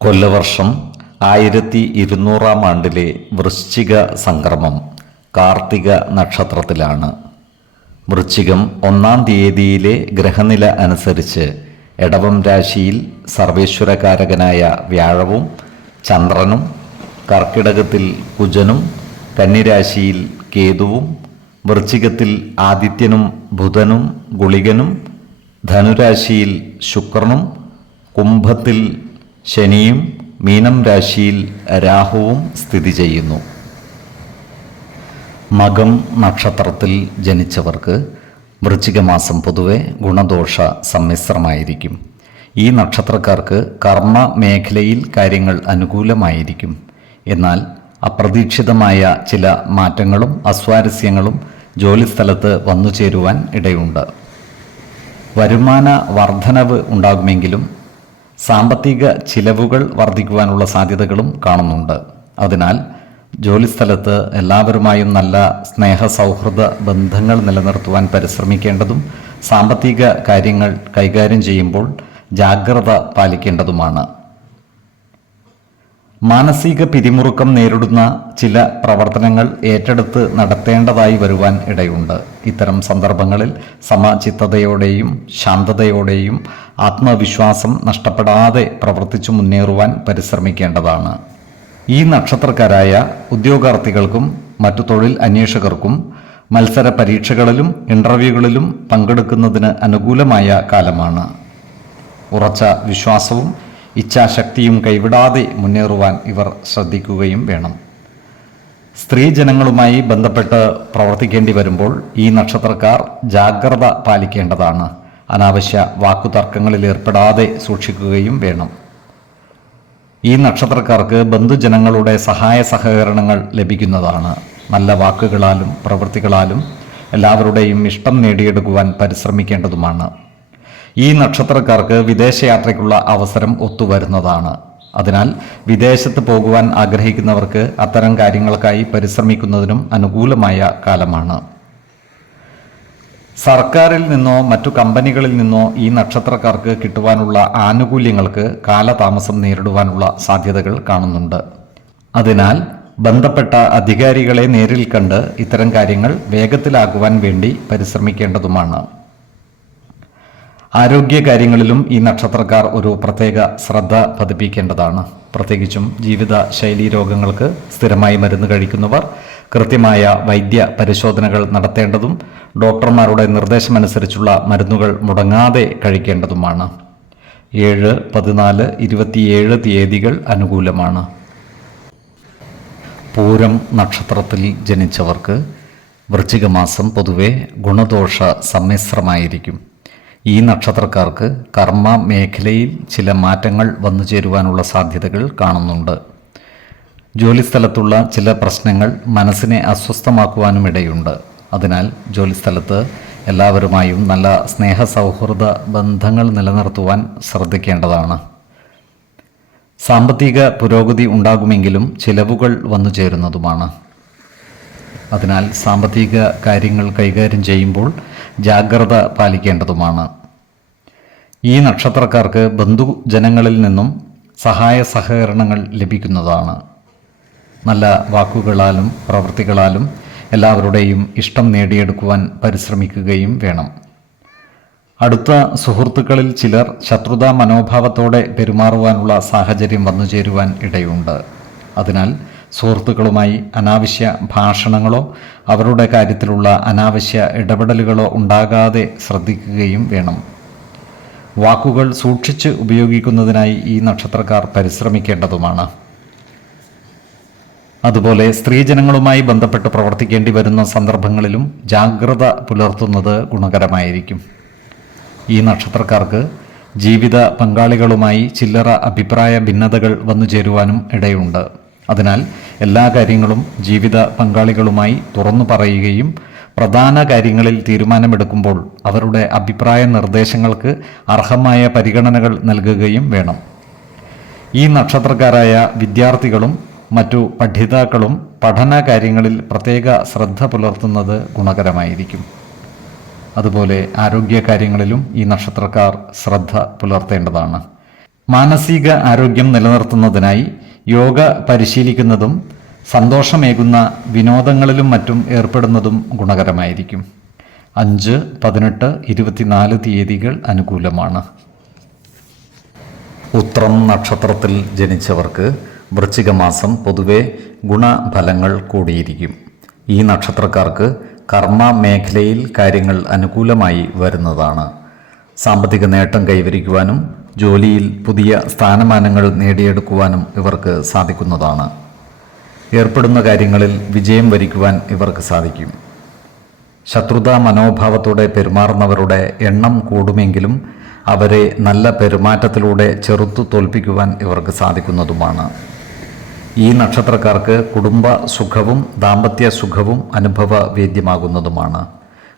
കൊല്ലവർഷം ആയിരത്തി ഇരുന്നൂറാം ആണ്ടിലെ വൃശ്ചിക സംക്രമം കാർത്തിക നക്ഷത്രത്തിലാണ്. വൃശ്ചികം ഒന്നാം തീയതിയിലെ ഗ്രഹനില അനുസരിച്ച് എടവം രാശിയിൽ സർവേശ്വരകാരകനായ വ്യാഴവും ചന്ദ്രനും കർക്കിടകത്തിൽ കുജനും കന്നിരാശിയിൽ കേതുവും വൃശ്ചികത്തിൽ ആദിത്യനും ബുധനും ഗുളികനും ധനുരാശിയിൽ ശുക്രനും കുംഭത്തിൽ ശനിയും മീനം രാശിയിൽ രാഹുവും സ്ഥിതി ചെയ്യുന്നു. മകം നക്ഷത്രത്തിൽ ജനിച്ചവർക്ക് വൃശ്ചികമാസം പൊതുവെ ഗുണദോഷ സമ്മിശ്രമായിരിക്കും. ഈ നക്ഷത്രക്കാർക്ക് കർമ്മ മേഖലയിൽ കാര്യങ്ങൾ അനുകൂലമായിരിക്കും. എന്നാൽ അപ്രതീക്ഷിതമായ ചില മാറ്റങ്ങളും അസ്വാരസ്യങ്ങളും ജോലിസ്ഥലത്ത് വന്നു ചേരുവാൻ ഇടയുണ്ട്. വരുമാന വർധനവ് ഉണ്ടാകുമെങ്കിലും സാമ്പത്തിക ചിലവുകൾ വർദ്ധിക്കുവാനുള്ള സാധ്യതകളും കാണുന്നുണ്ട്. അതിനാൽ ജോലിസ്ഥലത്ത് എല്ലാവരുമായും നല്ല സ്നേഹ സൗഹൃദ ബന്ധങ്ങൾ നിലനിർത്തുവാൻ പരിശ്രമിക്കേണ്ടതും സാമ്പത്തിക കാര്യങ്ങൾ കൈകാര്യം ചെയ്യുമ്പോൾ ജാഗ്രത പാലിക്കേണ്ടതുമാണ്. മാനസിക പിരിമുറുക്കം നേരിടുന്ന ചില പ്രവർത്തനങ്ങൾ ഏറ്റെടുത്ത് നടത്തേണ്ടതായി വരുവാൻ ഇടയുണ്ട്. ഇത്തരം സന്ദർഭങ്ങളിൽ സമചിത്തതയോടെയും ശാന്തതയോടെയും ആത്മവിശ്വാസം നഷ്ടപ്പെടാതെ പ്രവർത്തിച്ചു മുന്നേറുവാൻ പരിശ്രമിക്കേണ്ടതാണ്. ഈ നക്ഷത്രക്കാരായ ഉദ്യോഗാർത്ഥികൾക്കും മറ്റു തൊഴിൽ അന്വേഷകർക്കും മത്സര പരീക്ഷകളിലും ഇന്റർവ്യൂകളിലും പങ്കെടുക്കുന്നതിന് അനുകൂലമായ കാലമാണ്. ഉറച്ച വിശ്വാസവും ഇച്ഛാശക്തിയും കൈവിടാതെ മുന്നേറുവാൻ ഇവർ ശ്രദ്ധിക്കുകയും വേണം. സ്ത്രീജനങ്ങളുമായി ബന്ധപ്പെട്ട് പ്രവർത്തിക്കേണ്ടി വരുമ്പോൾ ഈ നക്ഷത്രക്കാർ ജാഗ്രത പാലിക്കേണ്ടതാണ്. അനാവശ്യ വാക്കുതർക്കങ്ങളിൽ ഏർപ്പെടാതെ സൂക്ഷിക്കുകയും വേണം. ഈ നക്ഷത്രക്കാർക്ക് ബന്ധുജനങ്ങളുടെ സഹായ സഹകരണങ്ങൾ ലഭിക്കുന്നതാണ്. നല്ല വാക്കുകളാലും പ്രവൃത്തികളാലും എല്ലാവരുടെയും ഇഷ്ടം നേടിയെടുക്കുവാൻ പരിശ്രമിക്കേണ്ടതുമാണ്. ഈ നക്ഷത്രക്കാർക്ക് വിദേശയാത്രയ്ക്കുള്ള അവസരം ഒത്തുവരുന്നതാണ്. അതിനാൽ വിദേശത്ത് പോകുവാൻ ആഗ്രഹിക്കുന്നവർക്ക് അത്തരം കാര്യങ്ങൾക്കായി പരിശ്രമിക്കുന്നതിനും അനുകൂലമായ കാലമാണ്. സർക്കാരിൽ നിന്നോ മറ്റു കമ്പനികളിൽ നിന്നോ ഈ നക്ഷത്രക്കാർക്ക് കിട്ടുവാനുള്ള ആനുകൂല്യങ്ങൾക്ക് കാലതാമസം നേരിടുവാനുള്ള സാധ്യതകൾ കാണുന്നുണ്ട്. അതിനാൽ ബന്ധപ്പെട്ട അധികാരികളെ നേരിൽ കണ്ട് ഇത്തരം കാര്യങ്ങൾ വേഗത്തിലാക്കുവാൻ വേണ്ടി പരിശ്രമിക്കേണ്ടതുമാണ്. ആരോഗ്യ കാര്യങ്ങളിലും ഈ നക്ഷത്രക്കാർ ഒരു പ്രത്യേക ശ്രദ്ധ പതിപ്പിക്കേണ്ടതാണ്. പ്രത്യേകിച്ചും ജീവിത ശൈലീ രോഗങ്ങൾക്ക് സ്ഥിരമായി മരുന്ന് കഴിക്കുന്നവർ കൃത്യമായ വൈദ്യ പരിശോധനകൾ നടത്തേണ്ടതും ഡോക്ടർമാരുടെ നിർദ്ദേശമനുസരിച്ചുള്ള മരുന്നുകൾ മുടങ്ങാതെ കഴിക്കേണ്ടതുമാണ്. ഏഴ് പതിനാല് ഇരുപത്തിയേഴ് തീയതികൾ അനുകൂലമാണ്. പൂരം നക്ഷത്രത്തിൽ ജനിച്ചവർക്ക് വൃശ്ചികമാസം പൊതുവെ ഗുണദോഷ സമ്മിശ്രമായിരിക്കും. ഈ നക്ഷത്രക്കാർക്ക് കർമ്മ മേഖലയിൽ ചില മാറ്റങ്ങൾ വന്നു ചേരുവാനുള്ള സാധ്യതകൾ കാണുന്നുണ്ട്. ജോലിസ്ഥലത്തുള്ള ചില പ്രശ്നങ്ങൾ മനസ്സിനെ അസ്വസ്ഥമാക്കുവാനും ഇടയുണ്ട് അതിനാൽ ജോലിസ്ഥലത്ത് എല്ലാവരുമായും നല്ല സ്നേഹ സൗഹൃദ ബന്ധങ്ങൾ നിലനിർത്തുവാൻ ശ്രദ്ധിക്കേണ്ടതാണ്. സാമ്പത്തിക പുരോഗതി ഉണ്ടാകുമെങ്കിലും ചിലവുകൾ വന്നു ചേരുന്നതുമാണ്. അതിനാൽ സാമ്പത്തിക കാര്യങ്ങൾ കൈകാര്യം ചെയ്യുമ്പോൾ ജാഗ്രത പാലിക്കേണ്ടതുമാണ്. ഈ നക്ഷത്രക്കാർക്ക് ബന്ധുജനങ്ങളിൽ നിന്നും സഹായ സഹകരണങ്ങൾ ലഭിക്കുന്നതാണ്. നല്ല വാക്കുകളാലും പ്രവൃത്തികളാലും എല്ലാവരുടെയും ഇഷ്ടം നേടിയെടുക്കുവാൻ പരിശ്രമിക്കുകയും വേണം. അടുത്ത സുഹൃത്തുക്കളിൽ ചിലർ ശത്രുതാ മനോഭാവത്തോടെ പെരുമാറുവാനുള്ള സാഹചര്യം വന്നു ചേരുവാൻ ഇടയുണ്ട്. അതിനാൽ സുഹൃത്തുക്കളുമായി അനാവശ്യ ഭാഷണങ്ങളോ അവരുടെ കാര്യത്തിലുള്ള അനാവശ്യ ഇടപെടലുകളോ ഉണ്ടാകാതെ ശ്രദ്ധിക്കുകയും വേണം. വാക്കുകൾ സൂക്ഷിച്ച് ഉപയോഗിക്കുന്നതിനായി ഈ നക്ഷത്രക്കാർ പരിശ്രമിക്കേണ്ടതുമാണ്. അതുപോലെ സ്ത്രീജനങ്ങളുമായി ബന്ധപ്പെട്ട് പ്രവർത്തിക്കേണ്ടി വരുന്ന സന്ദർഭങ്ങളിലും ജാഗ്രത പുലർത്തുന്നത് ഗുണകരമായിരിക്കും. ഈ നക്ഷത്രക്കാർക്ക് ജീവിത പങ്കാളികളുമായി ചില്ലറ അഭിപ്രായ ഭിന്നതകൾ വന്നു ചേരുവാനും ഇടയുണ്ട്. അതിനാൽ എല്ലാ കാര്യങ്ങളും ജീവിത പങ്കാളികളുമായി തുറന്നു പറയുകയും പ്രധാന കാര്യങ്ങളിൽ തീരുമാനമെടുക്കുമ്പോൾ അവരുടെ അഭിപ്രായ നിർദ്ദേശങ്ങൾക്ക് അർഹമായ പരിഗണനകൾ നൽകുകയും വേണം. ഈ നക്ഷത്രക്കാരായ വിദ്യാർത്ഥികളും മറ്റു പഠിതാക്കളും പഠന കാര്യങ്ങളിൽ പ്രത്യേക ശ്രദ്ധ പുലർത്തുന്നത് ഗുണകരമായിരിക്കും. അതുപോലെ ആരോഗ്യ കാര്യങ്ങളിലും ഈ നക്ഷത്രക്കാർ ശ്രദ്ധ പുലർത്തേണ്ടതാണ്. മാനസിക ആരോഗ്യം നിലനിർത്തുന്നതിനായി യോഗ പരിശീലിക്കുന്നതും സന്തോഷമേകുന്ന വിനോദങ്ങളിലും മറ്റും ഏർപ്പെടുന്നതും ഗുണകരമായിരിക്കും. അഞ്ച് പതിനെട്ട് ഇരുപത്തിനാല് തീയതികൾ അനുകൂലമാണ്. ഉത്രം നക്ഷത്രത്തിൽ ജനിച്ചവർക്ക് വൃശ്ചികമാസം പൊതുവെ ഗുണഫലങ്ങൾ കൂടിയിരിക്കും. ഈ നക്ഷത്രക്കാർക്ക് കർമ്മ മേഖലയിൽ കാര്യങ്ങൾ അനുകൂലമായി വരുന്നതാണ്. സാമ്പത്തിക നേട്ടം കൈവരിക്കുവാനും ജോലിയിൽ പുതിയ സ്ഥാനമാനങ്ങൾ നേടിയെടുക്കുവാനും ഇവർക്ക് സാധിക്കുന്നതാണ്. ഏർപ്പെടുന്ന കാര്യങ്ങളിൽ വിജയം വരിക്കുവാൻ ഇവർക്ക് സാധിക്കും. ശത്രുതാ മനോഭാവത്തോടെ പെരുമാറുന്നവരുടെ എണ്ണം കൂടുമെങ്കിലും അവരെ നല്ല പെരുമാറ്റത്തിലൂടെ ചെറുത്തു തോൽപ്പിക്കുവാൻ ഇവർക്ക് സാധിക്കുന്നതുമാണ്. ഈ നക്ഷത്രക്കാർക്ക് കുടുംബ സുഖവും ദാമ്പത്യ സുഖവും അനുഭവ വേദ്യമാകുന്നതുമാണ്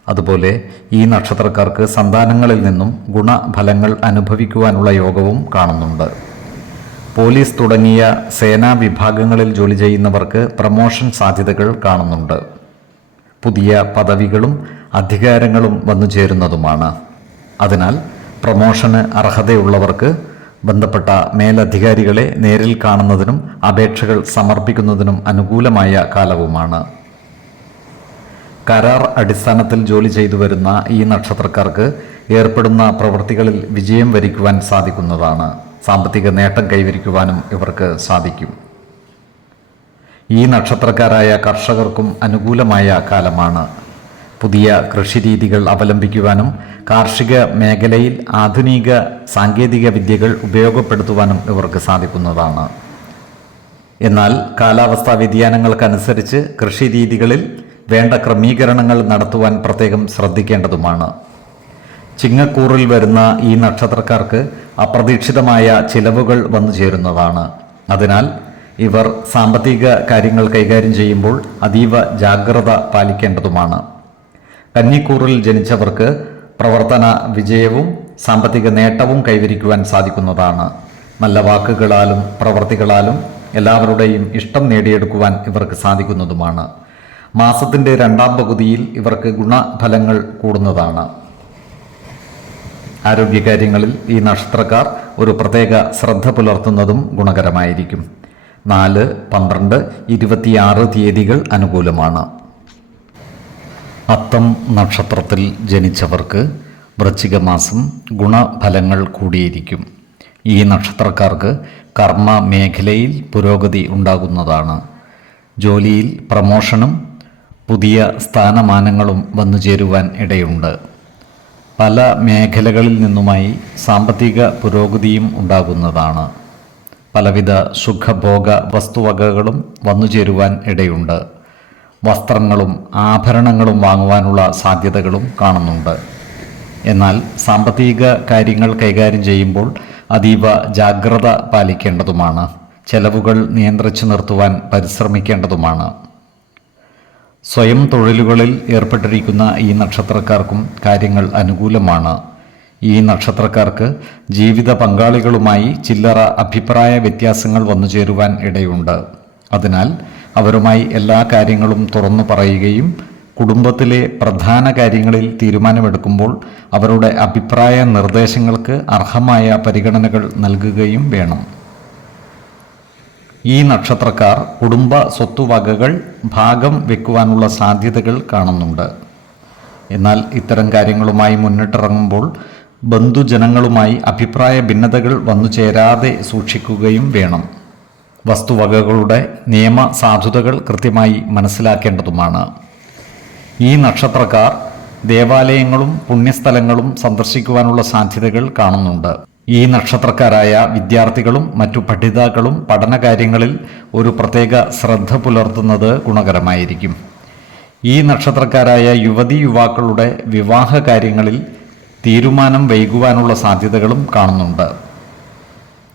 അതുപോലെ ഈ നക്ഷത്രക്കാർക്ക് സന്താനങ്ങളിൽ നിന്നും ഗുണഫലങ്ങൾ അനുഭവിക്കുവാനുള്ള യോഗവും കാണുന്നുണ്ട്. പോലീസ് തുടങ്ങിയ സേനാ വിഭാഗങ്ങളിൽ ജോലി ചെയ്യുന്നവർക്ക് പ്രമോഷൻ സാധ്യതകൾ കാണുന്നുണ്ട്. പുതിയ പദവികളും അധികാരങ്ങളും വന്നു ചേരുന്നതുമാണ്. അതിനാൽ പ്രമോഷന് അർഹതയുള്ളവർക്ക് ബന്ധപ്പെട്ട മേലധികാരികളെ നേരിൽ കാണുന്നതിനും അപേക്ഷകൾ സമർപ്പിക്കുന്നതിനും അനുകൂലമായ കാലവുമാണ്. കരാർ അടിസ്ഥാനത്തിൽ ജോലി ചെയ്തു വരുന്ന ഈ നക്ഷത്രക്കാർക്ക് ഏർപ്പെടുന്ന പ്രവൃത്തികളിൽ വിജയം വരിക്കുവാൻ സാധിക്കുന്നതാണ്. സാമ്പത്തിക നേട്ടം കൈവരിക്കുവാനും ഇവർക്ക് സാധിക്കും. ഈ നക്ഷത്രക്കാരായ കർഷകർക്കും അനുകൂലമായ കാലമാണ്. പുതിയ കൃഷിരീതികൾ അവലംബിക്കുവാനും കാർഷിക മേഖലയിൽ ആധുനിക സാങ്കേതിക വിദ്യകൾ ഉപയോഗപ്പെടുത്തുവാനും ഇവർക്ക് സാധിക്കുന്നതാണ്. എന്നാൽ കാലാവസ്ഥാ വ്യതിയാനങ്ങൾക്കനുസരിച്ച് കൃഷിരീതികളിൽ വേണ്ട ക്രമീകരണങ്ങൾ നടത്തുവാൻ പ്രത്യേകം ശ്രദ്ധിക്കേണ്ടതുമാണ്. ചിങ്ങക്കൂറിൽ വരുന്ന ഈ നക്ഷത്രക്കാർക്ക് അപ്രതീക്ഷിതമായ ചിലവുകൾ വന്നു ചേരുന്നതാണ്. അതിനാൽ ഇവർ സാമ്പത്തിക കാര്യങ്ങൾ കൈകാര്യം ചെയ്യുമ്പോൾ അതീവ ജാഗ്രത പാലിക്കേണ്ടതുമാണ്. കന്നിക്കൂറിൽ ജനിച്ചവർക്ക് പ്രവർത്തന വിജയവും സാമ്പത്തിക നേട്ടവും കൈവരിക്കുവാൻ സാധിക്കുന്നതാണ്. നല്ല വാക്കുകളാലും പ്രവർത്തികളാലും എല്ലാവരുടെയും ഇഷ്ടം നേടിയെടുക്കുവാൻ ഇവർക്ക് സാധിക്കുന്നതുമാണ്. മാസത്തിന്റെ രണ്ടാം പകുതിയിൽ ഇവർക്ക് ഗുണഫലങ്ങൾ കൂടുന്നതാണ്. ആരോഗ്യകാര്യങ്ങളിൽ ഈ നക്ഷത്രക്കാർ ഒരു പ്രത്യേക ശ്രദ്ധ പുലർത്തുന്നതും ഗുണകരമായിരിക്കും. നാല് പന്ത്രണ്ട് ഇരുപത്തിയാറ് തീയതികൾ അനുകൂലമാണ്. അത്തം നക്ഷത്രത്തിൽ ജനിച്ചവർക്ക് വൃശ്ചിക മാസം ഗുണഫലങ്ങൾ കൂടിയിരിക്കും. ഈ നക്ഷത്രക്കാർക്ക് കർമ്മ മേഖലയിൽ പുരോഗതി ഉണ്ടാകുന്നതാണ്. ജോലിയിൽ പ്രമോഷനും പുതിയ സ്ഥാനമാനങ്ങളും വന്നു ചേരുവാൻ ഇടയുണ്ട്. പല മേഖലകളിൽ നിന്നുമായി സാമ്പത്തിക പുരോഗതിയും ഉണ്ടാകുന്നതാണ്. പലവിധ സുഖഭോഗ വസ്തുവകകളും വന്നു ചേരുവാൻ ഇടയുണ്ട്. വസ്ത്രങ്ങളും ആഭരണങ്ങളും വാങ്ങുവാനുള്ള സാധ്യതകളും കാണുന്നുണ്ട്. എന്നാൽ സാമ്പത്തിക കാര്യങ്ങൾ കൈകാര്യം ചെയ്യുമ്പോൾ അതീവ ജാഗ്രത പാലിക്കേണ്ടതുമാണ്. ചെലവുകൾ നിയന്ത്രിച്ചു നിർത്തുവാൻ പരിശ്രമിക്കേണ്ടതുമാണ്. സ്വയം തൊഴിലുകളിൽ ഏർപ്പെട്ടിരിക്കുന്ന ഈ നക്ഷത്രക്കാർക്കും കാര്യങ്ങൾ അനുകൂലമാണ്. ഈ നക്ഷത്രക്കാർക്ക് ജീവിത പങ്കാളികളുമായി ചില്ലറ അഭിപ്രായ വ്യത്യാസങ്ങൾ വന്നു ചേരുവാൻ ഇടയുണ്ട്. അതിനാൽ അവരുമായി എല്ലാ കാര്യങ്ങളും തുറന്നു പറയുകയും കുടുംബത്തിലെ പ്രധാന കാര്യങ്ങളിൽ തീരുമാനമെടുക്കുമ്പോൾ അവരുടെ അഭിപ്രായ നിർദ്ദേശങ്ങൾക്ക് അർഹമായ പരിഗണനകൾ നൽകുകയും വേണം. ഈ നക്ഷത്രക്കാർ കുടുംബ സ്വത്തുവകകൾ ഭാഗം വെക്കുവാനുള്ള സാധ്യതകൾ കാണുന്നുണ്ട്. എന്നാൽ ഇത്തരം കാര്യങ്ങളുമായി മുന്നിട്ടിറങ്ങുമ്പോൾ ബന്ധുജനങ്ങളുമായി അഭിപ്രായ ഭിന്നതകൾ വന്നു ചേരാതെ സൂക്ഷിക്കുകയും വേണം. വസ്തുവകകളുടെ നിയമ സാധുതകൾ കൃത്യമായി മനസ്സിലാക്കേണ്ടതുമാണ്. ഈ നക്ഷത്രക്കാർ ദേവാലയങ്ങളും പുണ്യസ്ഥലങ്ങളും സന്ദർശിക്കുവാനുള്ള സാധ്യതകൾ കാണുന്നുണ്ട്. ഈ നക്ഷത്രക്കാരായ വിദ്യാർത്ഥികളും മറ്റു പഠിതാക്കളും പഠനകാര്യങ്ങളിൽ ഒരു പ്രത്യേക ശ്രദ്ധ പുലർത്തുന്നത് ഗുണകരമായിരിക്കും. ഈ നക്ഷത്രക്കാരായ യുവതി യുവാക്കളുടെ വിവാഹ കാര്യങ്ങളിൽ തീരുമാനം വൈകുവാനുള്ള സാധ്യതകളും കാണുന്നുണ്ട്.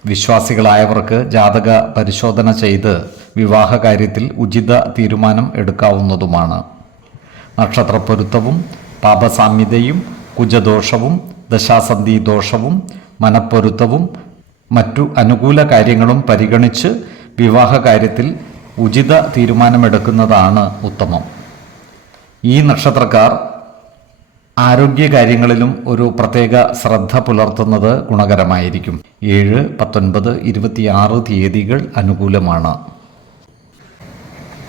വിശ്വാസികളായവർക്ക് ജാതക പരിശോധന ചെയ്ത് വിവാഹ കാര്യത്തിൽ ഉചിത തീരുമാനം എടുക്കാവുന്നതുമാണ്. നക്ഷത്രപ്പൊരുത്തവും പാപസാമ്യതയും കുജദോഷവും ദശാസന്ധി ദോഷവും മനപ്പൊരുത്തവും മറ്റു അനുകൂല കാര്യങ്ങളും പരിഗണിച്ച് വിവാഹ കാര്യത്തിൽ ഉചിത തീരുമാനമെടുക്കുന്നതാണ് ഉത്തമം. ഈ നക്ഷത്രക്കാർ ആരോഗ്യ കാര്യങ്ങളിലും ഒരു പ്രത്യേക ശ്രദ്ധ പുലർത്തുന്നത് ഗുണകരമായിരിക്കും. ഏഴ് പത്തൊൻപത് ഇരുപത്തിയാറ് തീയതികൾ അനുകൂലമാണ്.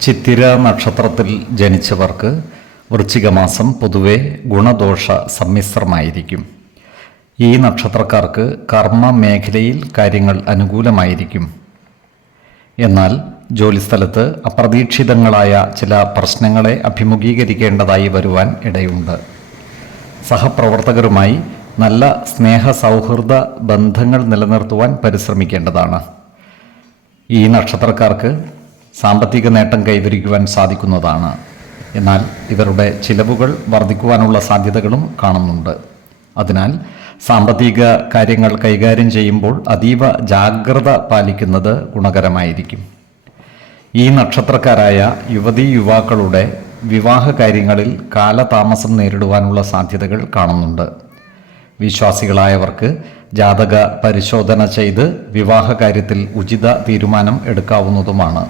ചിത്തിര നക്ഷത്രത്തിൽ ജനിച്ചവർക്ക് വൃശ്ചികമാസം പൊതുവെ ഗുണദോഷ സമ്മിശ്രമായിരിക്കും. ഈ നക്ഷത്രക്കാർക്ക് കർമ്മ മേഖലയിൽ കാര്യങ്ങൾ അനുകൂലമായിരിക്കും. എന്നാൽ ജോലിസ്ഥലത്ത് അപ്രതീക്ഷിതങ്ങളായ ചില പ്രശ്നങ്ങളെ അഭിമുഖീകരിക്കേണ്ടതായി വരുവാൻ ഇടയുണ്ട്. സഹപ്രവർത്തകരുമായി നല്ല സ്നേഹ സൗഹൃദ ബന്ധങ്ങൾ നിലനിർത്തുവാൻ പരിശ്രമിക്കേണ്ടതാണ്. ഈ നക്ഷത്രക്കാർക്ക് സാമ്പത്തിക നേട്ടം കൈവരിക്കുവാൻ സാധിക്കുന്നതാണ്. എന്നാൽ ഇവരുടെ ചിലവുകൾ വർദ്ധിക്കുവാനുള്ള സാധ്യതകളും കാണുന്നുണ്ട്. അതിനാൽ സാമ്പത്തിക കാര്യങ്ങൾ കൈകാര്യം ചെയ്യുമ്പോൾ അതീവ ജാഗ്രത പാലിക്കുന്നത് ഗുണകരമായിരിക്കും. ഈ നക്ഷത്രക്കാരായ യുവതീ യുവാക്കളുടെ വിവാഹ കാര്യങ്ങളിൽ കാലതാമസം നേരിടുവാനുള്ള സാധ്യതകൾ കാണുന്നുണ്ട്. വിശ്വാസികളായവർക്ക് ജാതക പരിശോധന ചെയ്ത് വിവാഹ കാര്യത്തിൽ ഉചിത തീരുമാനം എടുക്കാവുന്നതുമാണ്.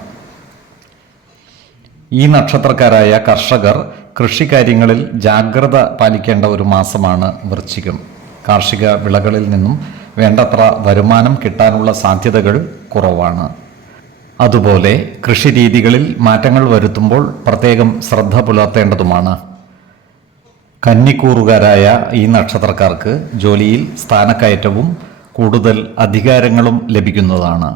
ഈ നക്ഷത്രക്കാരായ കർഷകർ കൃഷിക്കാര്യങ്ങളിൽ ജാഗ്രത പാലിക്കേണ്ട ഒരു മാസമാണ് വൃശ്ചികം. കാർഷിക വിളകളിൽ നിന്നും വേണ്ടത്ര വരുമാനം കിട്ടാനുള്ള സാധ്യതകൾ കുറവാണ്. അതുപോലെ കൃഷിരീതികളിൽ മാറ്റങ്ങൾ വരുത്തുമ്പോൾ പ്രത്യേകം ശ്രദ്ധ പുലർത്തേണ്ടതുമാണ്. കന്നിക്കൂറുകാരായ ഈ നക്ഷത്രക്കാർക്ക് ജോലിയിൽ സ്ഥാനക്കയറ്റവും കൂടുതൽ അധികാരങ്ങളും ലഭിക്കുന്നതാണ്.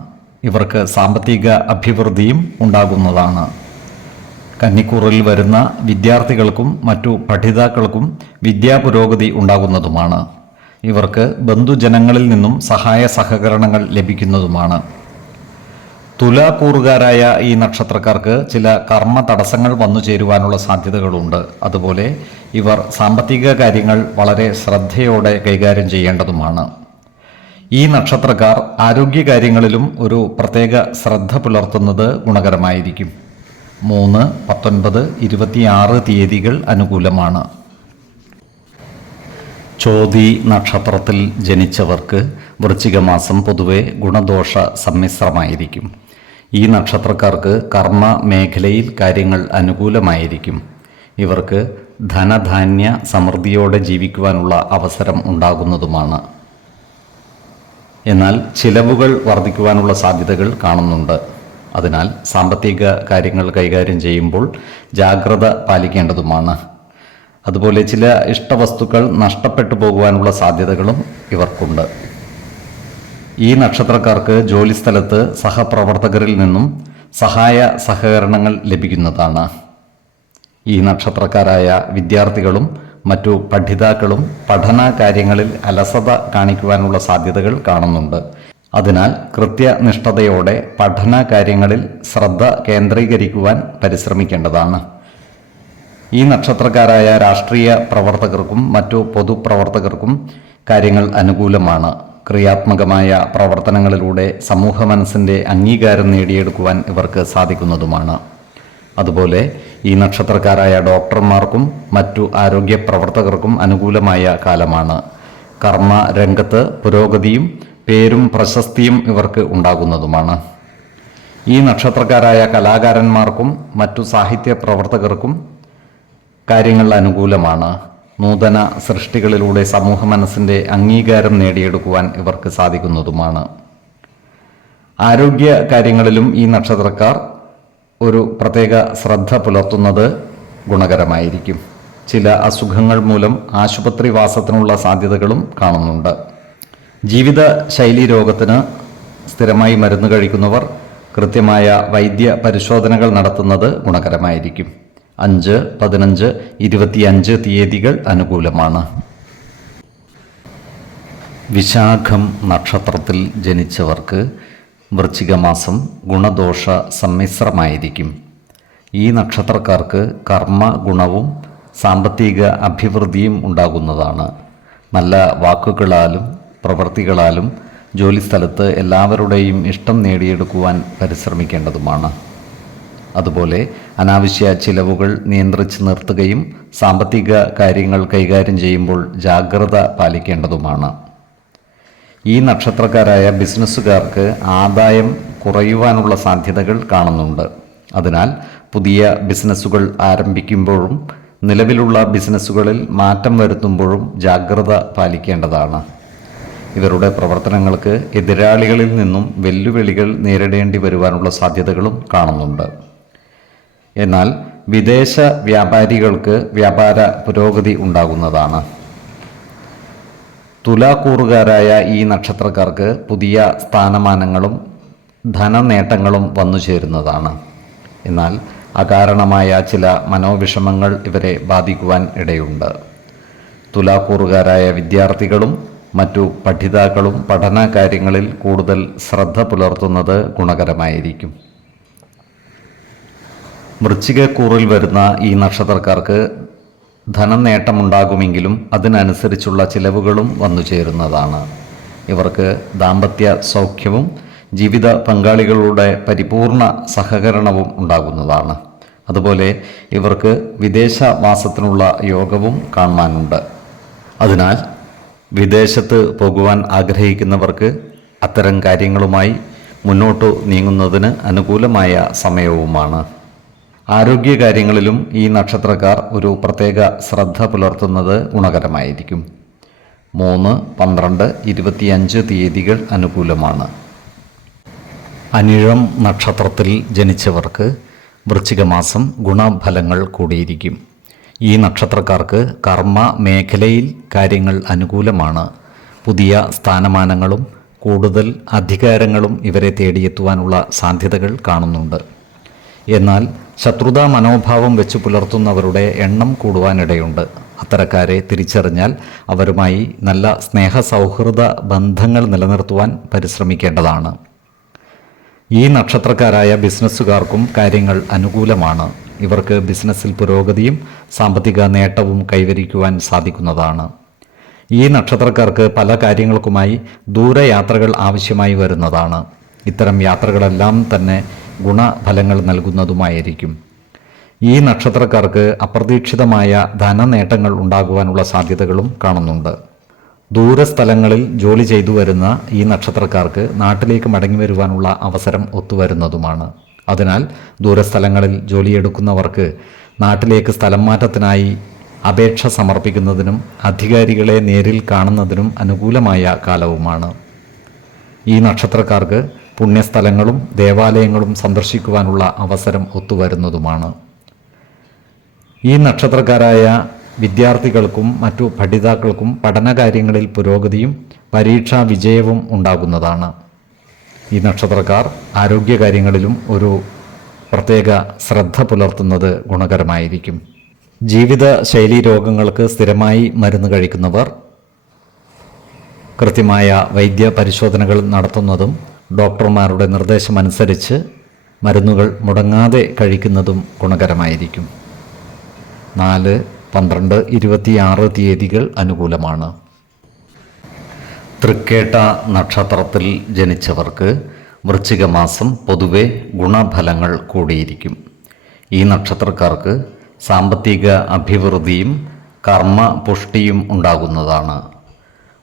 ഇവർക്ക് സാമ്പത്തിക അഭിവൃദ്ധിയും ഉണ്ടാകുന്നതാണ്. കന്നിക്കൂറിൽ വരുന്ന വിദ്യാർത്ഥികൾക്കും മറ്റു പഠിതാക്കൾക്കും വിദ്യാപുരോഗതി ഉണ്ടാകുന്നതുമാണ്. ഇവർക്ക് ബന്ധുജനങ്ങളിൽ നിന്നും സഹായ സഹകരണങ്ങൾ ലഭിക്കുന്നതുമാണ്. തുലാക്കൂറുകാരായ ഈ നക്ഷത്രക്കാർക്ക് ചില കർമ്മ തടസ്സങ്ങൾ വന്നു ചേരുവാനുള്ള സാധ്യതകളുണ്ട്. അതുപോലെ ഇവർ സാമ്പത്തിക കാര്യങ്ങൾ വളരെ ശ്രദ്ധയോടെ കൈകാര്യം ചെയ്യേണ്ടതുമാണ്. ഈ നക്ഷത്രക്കാർ ആരോഗ്യ കാര്യങ്ങളിലും ഒരു പ്രത്യേക ശ്രദ്ധ പുലർത്തുന്നത് ഗുണകരമായിരിക്കും. മൂന്ന് പത്തൊൻപത് ഇരുപത്തിയാറ് തീയതികൾ അനുകൂലമാണ്. ചോതി നക്ഷത്രത്തിൽ ജനിച്ചവർക്ക് വൃശ്ചികമാസം പൊതുവെ ഗുണദോഷ സമ്മിശ്രമായിരിക്കും. ഈ നക്ഷത്രക്കാർക്ക് കർമ്മ മേഖലയിൽ കാര്യങ്ങൾ അനുകൂലമായിരിക്കും. ഇവർക്ക് ധനധാന്യ സമൃദ്ധിയോടെ ജീവിക്കുവാനുള്ള അവസരം ഉണ്ടാകുന്നതുമാണ്. എന്നാൽ ചിലവുകൾ വർദ്ധിക്കുവാനുള്ള സാധ്യതകൾ കാണുന്നുണ്ട്. അതിനാൽ സാമ്പത്തിക കാര്യങ്ങൾ കൈകാര്യം ചെയ്യുമ്പോൾ ജാഗ്രത പാലിക്കേണ്ടതുമാണ്. അതുപോലെ ചില ഇഷ്ടവസ്തുക്കൾ നഷ്ടപ്പെട്ടു പോകുവാനുള്ള സാധ്യതകളും ഇവർക്കുണ്ട്. ഈ നക്ഷത്രക്കാർക്ക് ജോലിസ്ഥലത്ത് സഹപ്രവർത്തകരിൽ നിന്നും സഹായ സഹകരണങ്ങൾ ലഭിക്കുന്നതാണ്. ഈ നക്ഷത്രക്കാരായ വിദ്യാർത്ഥികളും മറ്റു പഠിതാക്കളും പഠന കാര്യങ്ങളിൽ അലസത കാണിക്കുവാനുള്ള സാധ്യതകൾ കാണുന്നുണ്ട്. അതിനാൽ കൃത്യനിഷ്ഠതയോടെ പഠന കാര്യങ്ങളിൽ ശ്രദ്ധ കേന്ദ്രീകരിക്കുവാൻ പരിശ്രമിക്കേണ്ടതാണ്. ഈ നക്ഷത്രക്കാരായ രാഷ്ട്രീയ പ്രവർത്തകർക്കും മറ്റു പൊതുപ്രവർത്തകർക്കും കാര്യങ്ങൾ അനുകൂലമാണ്. ക്രിയാത്മകമായ പ്രവർത്തനങ്ങളിലൂടെ സമൂഹ മനസ്സിന്റെ അംഗീകാരം നേടിയെടുക്കുവാൻ ഇവർക്ക് സാധിക്കുന്നതുമാണ്. അതുപോലെ ഈ നക്ഷത്രക്കാരായ ഡോക്ടർമാർക്കും മറ്റു ആരോഗ്യ പ്രവർത്തകർക്കും അനുകൂലമായ കാലമാണ്. കർമ്മ രംഗത്ത് പുരോഗതിയും പേരും പ്രശസ്തിയും ഇവർക്ക് ഉണ്ടാകുന്നതുമാണ്. ഈ നക്ഷത്രക്കാരായ കലാകാരന്മാർക്കും മറ്റു സാഹിത്യ പ്രവർത്തകർക്കും കാര്യങ്ങൾ അനുകൂലമാണ്. നൂതന സൃഷ്ടികളിലൂടെ സമൂഹ മനസ്സിന്റെ അംഗീകാരം നേടിയെടുക്കുവാൻ ഇവർക്ക് സാധിക്കുന്നതുമാണ്. ആരോഗ്യ കാര്യങ്ങളിലും ഈ നക്ഷത്രക്കാർ ഒരു പ്രത്യേക ശ്രദ്ധ പുലർത്തുന്നത് ഗുണകരമായിരിക്കും. ചില അസുഖങ്ങൾ മൂലം ആശുപത്രി വാസത്തിനുള്ള സാധ്യതകളും കാണുന്നുണ്ട്. ജീവിത ശൈലി രോഗത്തിന് സ്ഥിരമായി മരുന്ന് കഴിക്കുന്നവർ കൃത്യമായ വൈദ്യ പരിശോധനകൾ നടത്തുന്നത് ഗുണകരമായിരിക്കും. അഞ്ച് പതിനഞ്ച് ഇരുപത്തിയഞ്ച് തീയതികൾ അനുകൂലമാണ്. വിശാഖം നക്ഷത്രത്തിൽ ജനിച്ചവർക്ക് വൃശ്ചികമാസം ഗുണദോഷ സമ്മിശ്രമായിരിക്കും. ഈ നക്ഷത്രക്കാർക്ക് കർമ്മ ഗുണവും സാമ്പത്തിക അഭിവൃദ്ധിയും ഉണ്ടാകുന്നതാണ്. നല്ല വാക്കുകളാലും പ്രവൃത്തികളാലും ജോലിസ്ഥലത്ത് എല്ലാവരുടെയും ഇഷ്ടം നേടിയെടുക്കുവാൻ പരിശ്രമിക്കേണ്ടതുമാണ്. അതുപോലെ അനാവശ്യ ചിലവുകൾ നിയന്ത്രിച്ച് നിർത്തുകയും സാമ്പത്തിക കാര്യങ്ങൾ കൈകാര്യം ചെയ്യുമ്പോൾ ജാഗ്രത പാലിക്കേണ്ടതുമാണ്. ഈ നക്ഷത്രക്കാരായ ബിസിനസ്സുകാർക്ക് ആദായം കുറയുവാനുള്ള സാധ്യതകൾ കാണുന്നുണ്ട്. അതിനാൽ പുതിയ ബിസിനസ്സുകൾ ആരംഭിക്കുമ്പോഴും നിലവിലുള്ള ബിസിനസ്സുകളിൽ മാറ്റം വരുത്തുമ്പോഴും ജാഗ്രത പാലിക്കേണ്ടതാണ്. ഇവരുടെ പ്രവർത്തനങ്ങൾക്ക് എതിരാളികളിൽ നിന്നും വെല്ലുവിളികൾ നേരിടേണ്ടി വരുവാനുള്ള സാധ്യതകളും കാണുന്നുണ്ട്. എന്നാൽ വിദേശ വ്യാപാരികൾക്ക് വ്യാപാര പുരോഗതി ഉണ്ടാകുന്നതാണ്. തുലാക്കൂറുകാരായ ഈ നക്ഷത്രക്കാർക്ക് പുതിയ സ്ഥാനമാനങ്ങളും ധനനേട്ടങ്ങളും വന്നു ചേരുന്നതാണ്. എന്നാൽ അകാരണമായ ചില മനോവിഷമങ്ങൾ ഇവരെ ബാധിക്കുവാൻ ഇടയുണ്ട്. തുലാക്കൂറുകാരായ വിദ്യാർത്ഥികളും മറ്റു പഠിതാക്കളും പഠന കാര്യങ്ങളിൽ കൂടുതൽ ശ്രദ്ധ പുലർത്തുന്നത് ഗുണകരമായിരിക്കും. വൃശ്ചികക്കൂറിൽ വരുന്ന ഈ നക്ഷത്രക്കാർക്ക് ധനം ധനനേട്ടമുണ്ടാകുമെങ്കിലും അതിനനുസരിച്ചുള്ള ചിലവുകളും വന്നു ചേരുന്നതാണ്. ഇവർക്ക് ദാമ്പത്യ സൗഖ്യവും ജീവിത പങ്കാളികളുടെ പരിപൂർണ സഹകരണവും ഉണ്ടാകുന്നതാണ്. അതുപോലെ ഇവർക്ക് വിദേശവാസത്തിനുള്ള യോഗവും കാണുവാനുണ്ട്. അതിനാൽ വിദേശത്ത് പോകുവാൻ ആഗ്രഹിക്കുന്നവർക്ക് അത്തരം കാര്യങ്ങളുമായി മുന്നോട്ടു നീങ്ങുന്നതിന് അനുകൂലമായ സമയവുമാണ്. ആരോഗ്യകാര്യങ്ങളിലും ഈ നക്ഷത്രക്കാർ ഒരു പ്രത്യേക ശ്രദ്ധ പുലർത്തുന്നത് ഗുണകരമായിരിക്കും. മൂന്ന് പന്ത്രണ്ട് ഇരുപത്തിയഞ്ച് തീയതികൾ അനുകൂലമാണ്. അനിഴം നക്ഷത്രത്തിൽ ജനിച്ചവർക്ക് വൃശ്ചികമാസം ഗുണഫലങ്ങൾ കൂടിയിരിക്കും. ഈ നക്ഷത്രക്കാർക്ക് കർമ്മ മേഖലയിൽ കാര്യങ്ങൾ അനുകൂലമാണ്. പുതിയ സ്ഥാനമാനങ്ങളും കൂടുതൽ അധികാരങ്ങളും ഇവരെ തേടിയെത്തുവാനുള്ള സാധ്യതകൾ കാണുന്നുണ്ട്. എന്നാൽ ശത്രുതാ മനോഭാവം വെച്ച് പുലർത്തുന്നവരുടെ എണ്ണം കൂടുവാനിടയുണ്ട്. അത്തരക്കാരെ തിരിച്ചറിഞ്ഞാൽ അവരുമായി നല്ല സ്നേഹ സൗഹൃദ ബന്ധങ്ങൾ നിലനിർത്തുവാൻ പരിശ്രമിക്കേണ്ടതാണ്. ഈ നക്ഷത്രക്കാരായ ബിസിനസ്സുകാർക്കും കാര്യങ്ങൾ അനുകൂലമാണ്. ഇവർക്ക് ബിസിനസ്സിൽ പുരോഗതിയും സാമ്പത്തിക നേട്ടവും കൈവരിക്കുവാൻ സാധിക്കുന്നതാണ്. ഈ നക്ഷത്രക്കാർക്ക് പല കാര്യങ്ങൾക്കുമായി ദൂരയാത്രകൾ ആവശ്യമായി വരുന്നതാണ്. ഇത്തരം യാത്രകളെല്ലാം തന്നെ ഗുണഫലങ്ങൾ നൽകുന്നതുമായിരിക്കും. ഈ നക്ഷത്രക്കാർക്ക് അപ്രതീക്ഷിതമായ ധനനേട്ടങ്ങൾ ഉണ്ടാകുവാനുള്ള സാധ്യതകളും കാണുന്നുണ്ട്. ദൂരസ്ഥലങ്ങളിൽ ജോലി ചെയ്തു വരുന്ന ഈ നക്ഷത്രക്കാർക്ക് നാട്ടിലേക്ക് മടങ്ങി വരുവാനുള്ള അവസരം ഒത്തുവരുന്നതുമാണ്. അതിനാൽ ദൂരസ്ഥലങ്ങളിൽ ജോലിയെടുക്കുന്നവർക്ക് നാട്ടിലേക്ക് സ്ഥലം മാറ്റത്തിനായി അപേക്ഷ സമർപ്പിക്കുന്നതിനും അധികാരികളെ നേരിൽ കാണുന്നതിനും അനുകൂലമായ കാലവുമാണ്. ഈ നക്ഷത്രക്കാർക്ക് പുണ്യസ്ഥലങ്ങളും ദേവാലയങ്ങളും സന്ദർശിക്കുവാനുള്ള അവസരം ഒത്തുവരുന്നതുമാണ്. ഈ നക്ഷത്രക്കാരായ വിദ്യാർത്ഥികൾക്കും മറ്റു പഠിതാക്കൾക്കും പഠനകാര്യങ്ങളിൽ പുരോഗതിയും പരീക്ഷാ വിജയവും ഉണ്ടാകുന്നതാണ്. ഈ നക്ഷത്രക്കാർ ആരോഗ്യകാര്യങ്ങളിലും ഒരു പ്രത്യേക ശ്രദ്ധ പുലർത്തുന്നത് ഗുണകരമായിരിക്കും. ജീവിത ശൈലീ രോഗങ്ങൾക്ക് സ്ഥിരമായി മരുന്ന് കഴിക്കുന്നവർ കൃത്യമായ വൈദ്യ പരിശോധനകൾ നടത്തുന്നതും ഡോക്ടർമാരുടെ നിർദ്ദേശമനുസരിച്ച് മരുന്നുകൾ മുടങ്ങാതെ കഴിക്കുന്നതും ഗുണകരമായിരിക്കും. നാല് പന്ത്രണ്ട് ഇരുപത്തിയാറ് തീയതികൾ അനുകൂലമാണ്. തൃക്കേട്ട നക്ഷത്രത്തിൽ ജനിച്ചവർക്ക് വൃശ്ചിക മാസം പൊതുവെ ഗുണഫലങ്ങൾ കൂടിയിരിക്കും. ഈ നക്ഷത്രക്കാർക്ക് സാമ്പത്തിക അഭിവൃദ്ധിയും കർമ്മ പുഷ്ടിയും ഉണ്ടാകുന്നതാണ്.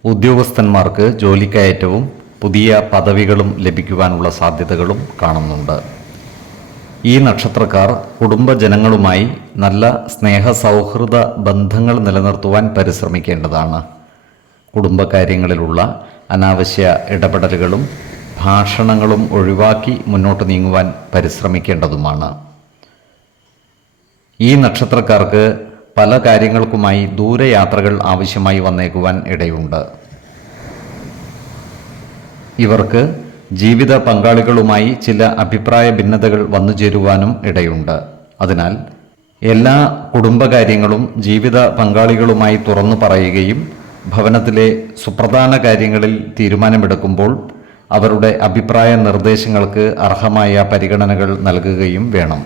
ഉദ്യോഗസ്ഥന്മാർക്ക് ജോലിക്കയറ്റവും പുതിയ പദവികളും ലഭിക്കുവാനുള്ള സാധ്യതകളും കാണുന്നുണ്ട്. ഈ നക്ഷത്രക്കാർ കുടുംബജനങ്ങളുമായി നല്ല സ്നേഹ സൗഹൃദ ബന്ധങ്ങൾ നിലനിർത്തുവാൻ പരിശ്രമിക്കേണ്ടതാണ്. കുടുംബകാര്യങ്ങളിലുള്ള അനാവശ്യ ഇടപെടലുകളും ഭാഷണങ്ങളും ഒഴിവാക്കി മുന്നോട്ട് നീങ്ങുവാൻ പരിശ്രമിക്കേണ്ടതുമാണ്. ഈ നക്ഷത്രക്കാർക്ക് പല കാര്യങ്ങൾക്കുമായി ദൂരയാത്രകൾ ആവശ്യമായി വന്നേക്കുവാൻ ഇടയുണ്ട്. ഇവർക്ക് ജീവിത പങ്കാളികളുമായി ചില അഭിപ്രായ ഭിന്നതകൾ വന്നു ചേരുവാനും ഇടയുണ്ട്. അതിനാൽ എല്ലാ കുടുംബകാര്യങ്ങളും ജീവിത പങ്കാളികളുമായി തുറന്നു പറയുകയും ഭവനത്തിലെ സുപ്രധാന കാര്യങ്ങളിൽ തീരുമാനമെടുക്കുമ്പോൾ അവരുടെ അഭിപ്രായ നിർദ്ദേശങ്ങൾക്ക് അർഹമായ പരിഗണനകൾ നൽകുകയും വേണം.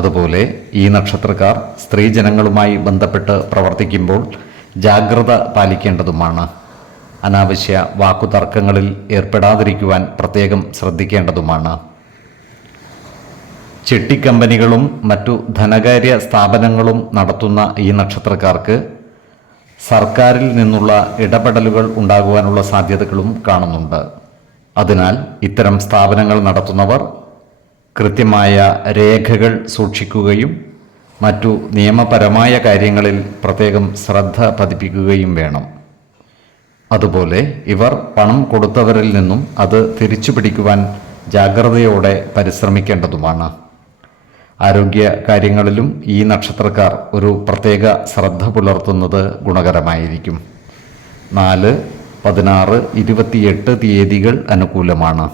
അതുപോലെ ഈ നക്ഷത്രക്കാർ സ്ത്രീജനങ്ങളുമായി ബന്ധപ്പെട്ട് പ്രവർത്തിക്കുമ്പോൾ ജാഗ്രത പാലിക്കേണ്ടതുമാണ്. അനാവശ്യ വാക്കുതർക്കങ്ങളിൽ ഏർപ്പെടാതിരിക്കുവാൻ പ്രത്യേകം ശ്രദ്ധിക്കേണ്ടതുമാണ്. ചിട്ടിക്കമ്പനികളും മറ്റു ധനകാര്യ സ്ഥാപനങ്ങളും നടത്തുന്ന ഈ നക്ഷത്രക്കാർക്ക് സർക്കാരിൽ നിന്നുള്ള ഇടപെടലുകൾ ഉണ്ടാകുവാനുള്ള സാധ്യതകളും കാണുന്നുണ്ട്. അതിനാൽ ഇത്തരം സ്ഥാപനങ്ങൾ നടത്തുന്നവർ കൃത്യമായ രേഖകൾ സൂക്ഷിക്കുകയും മറ്റു നിയമപരമായ കാര്യങ്ങളിൽ പ്രത്യേകം ശ്രദ്ധ പതിപ്പിക്കുകയും വേണം. അതുപോലെ ഇവർ പണം കൊടുത്തവരിൽ നിന്നും അത് തിരിച്ചു പിടിക്കുവാൻ ജാഗ്രതയോടെ പരിശ്രമിക്കേണ്ടതുമാണ്. ആരോഗ്യ കാര്യങ്ങളിലും ഈ നക്ഷത്രക്കാർ ഒരു പ്രത്യേക ശ്രദ്ധ പുലർത്തുന്നത് ഗുണകരമായിരിക്കും. നാല് പതിനാറ് ഇരുപത്തിയെട്ട് തീയതികൾ അനുകൂലമാണ്.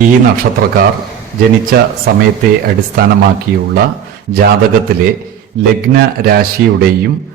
ഈ നക്ഷത്രക്കാർ ജനിച്ച സമയത്തെ അടിസ്ഥാനമാക്കിയുള്ള ജാതകത്തിലെ ലഗ്ന രാശിയുടെയും